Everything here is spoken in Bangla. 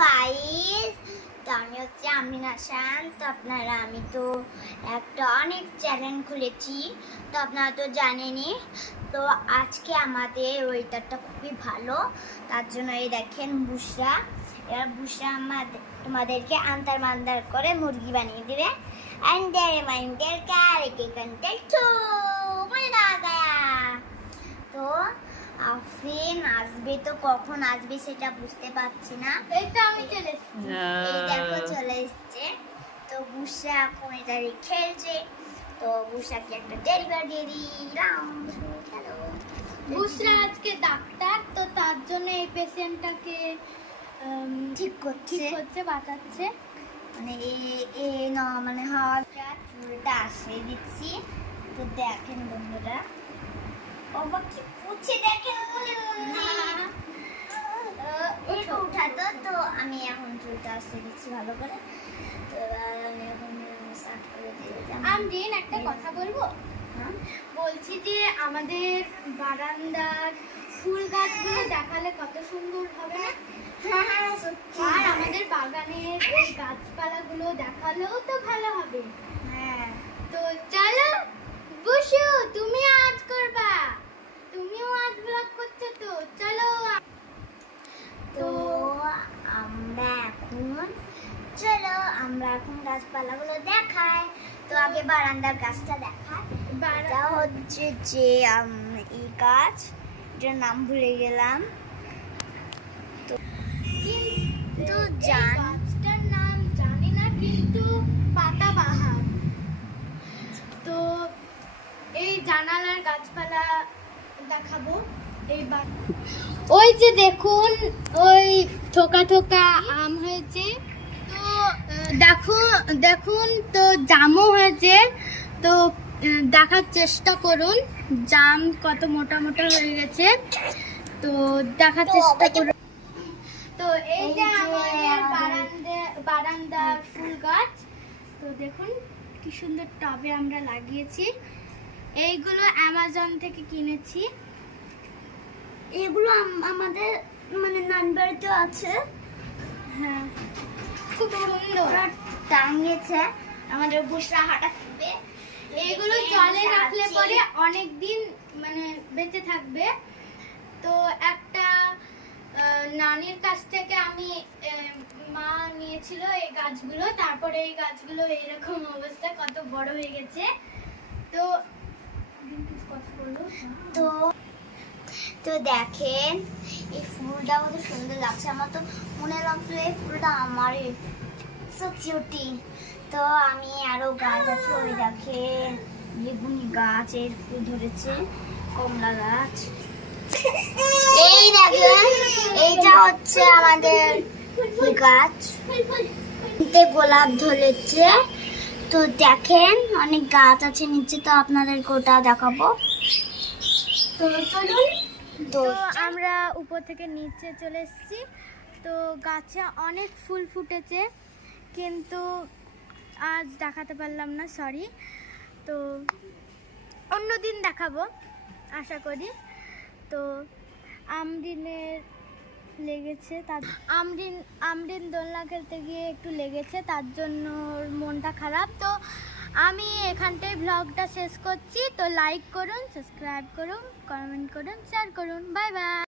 গাইস, তো আমি হচ্ছে আমিন হাসান। তো আমি তো একটা অনেক চ্যানেল খুলেছি, তো আপনারা তো জানেনই। তো আজকে আমাদের ওয়েদারটা খুবই ভালো, তার জন্য এই দেখেন বুসরা। এবার বুসরা তোমাদেরকে আন্তার মান্দার করে মুরগি বানিয়ে দেবে। তো আফরিন আসবে, তো কখন আসবে সেটা বুঝতে পারছি না। এই তো আমি চলে এসেছি, এই দেখো চলে এসেছে। তো বুসরা এখন এটা খেলছে, তো বুসরাকে একটা ডেলিভারি দিয়ে দিলাম। বুসরা আজকে ডাক্তার, তো তার জন্য এই পেশেন্টটাকে ঠিক করছে, বাঁচাচ্ছে। মানে মানে চুলটা আসে দিচ্ছি। তো দেখেন বন্ধুরা, বাবা কি পুছে দেখেন মনে মনে এটা উঠাতো। তো আমি এখন চুলটা আসতে দিচ্ছি ভালো করে। তো এবার আমি এখন স্টার্ট করে দিলাম। আমরিন, একটা কথা বলবো? হ্যাঁ, বলছি যে আমাদের বারান্দার ফুল গাছগুলো দেখালে কত সুন্দর হবে না? হ্যাঁ হ্যাঁ সত্যি। আর আমাদের বাগানের এই গাছপালাগুলো দেখালেও তো ভালো হবে। হ্যাঁ, তো চলো বুসু, তুমি আজ করবা, তুমিও আজ ব্লগ করছো, তো চলো। তো আমরা এখন গাছপালাগুলো দেখাই। তো আগে বারান্দার গাছটা দেখাই। এটা হচ্ছে যে এই গাছ, এটার নাম ভুলে গেলাম। তো কিন্তু গাছটার নাম জানি না, কিন্তু পাতাবাহার। তো এই জানালার গাছপালা দেখাবো। ওই যে দেখুন, ওই থোকা থোকা আম হয়েছে। তো দেখুন তো জামও হয়েছে। তো দেখার চেষ্টা করুন, জাম কত মোটা মোটা হয়ে গেছে। তো দেখার চেষ্টা করুন। তো এই যে আমাদের বারান্দার ফুল গাছ, তো দেখুন কি সুন্দর টবে আমরা লাগিয়েছি। এইগুলো অ্যামাজন থেকে কিনেছি। এগুলো আমাদের মানে নানবাড়িতে আছে। হ্যাঁ, খুব সুন্দর ওরা টাঙিয়েছে আমাদের বুসরা হাঁটা ফুটবে। এইগুলো জলে রাখলে পরে অনেক দিন মানে বেঁচে থাকবে। তো একটা নানির কাছ থেকে আমি মা নিয়েছিল এই গাছগুলো, তারপরে এই গাছগুলো এইরকম অবস্থা, কত বড় হয়ে গেছে। তো কথা বলবো। তো দেখেন এই ফুলটা কত সুন্দর লাগছে। আমার তো মনে লাগছে এই ফুলটা আমারই, সো কিউটি। তো আমি আরো গাছ আছে, ওই দেখেন বেগুনি গাছের ফুল ধরেছে, কমলা গাছ। এই দেখেন এইটা হচ্ছে আমাদের গাছ, গোলাপ ধরেছে। তো দেখেন অনেক গাছ আছে নিচে, তো আপনাদের গোটা দেখাবো। তো চলুন। তো আমরা উপর থেকে নিচে চলে এসেছি। তো গাছে অনেক ফুল ফুটেছে, কিন্তু আজ দেখাতে পারলাম না, সরি। তো অন্যদিন দেখাবো আশা করি। তো আমরিনের লেগেছে, তার আমরিন দোলনা খেলতে গিয়ে একটু লেগেছে, তার জন্য ওর মনটা খারাপ। তো আমি এখানটায় ব্লগটা শেষ করছি। তো লাইক করুন, সাবস্ক্রাইব করুন, কমেন্ট করুন, শেয়ার করুন। Bye bye.